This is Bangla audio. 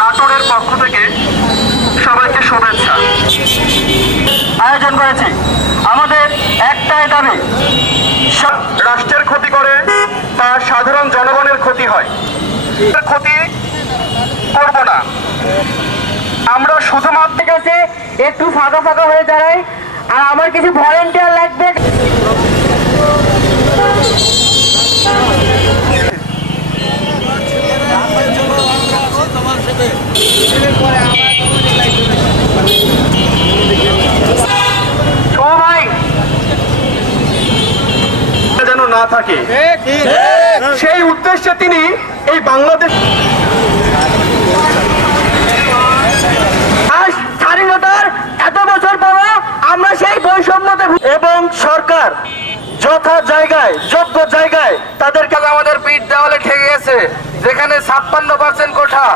নাটোরের পক্ষ থেকে সবাইকে শুভেচ্ছা। আয়োজন করেছি। আমাদের একটাই দাবি রাষ্ট্রের ক্ষতি করে তা সাধারণ জনগণের ক্ষতি হয়। ক্ষতি করব না। আমরা শুধুমাত্র কাছে একটু ফাঁকা ফাঁকা হয়ে যায় আর আমার কিছু ভলেন্টিয়ার লাগবে না থাকে। সেই উদ্দেশ্যে তিনি এই বাংলাদেশ স্বাধীনতার এত বছর পরও আমরা সেই বৈষম্যতে এবং সরকার যথা জায়গায়, যোগ্য জায়গায় তাদের আমাদের পিঠ দেওয়ালে ঠেকে গেছে যেখানে ছাপ্পান্ন পার্সেন্ট কোঠা।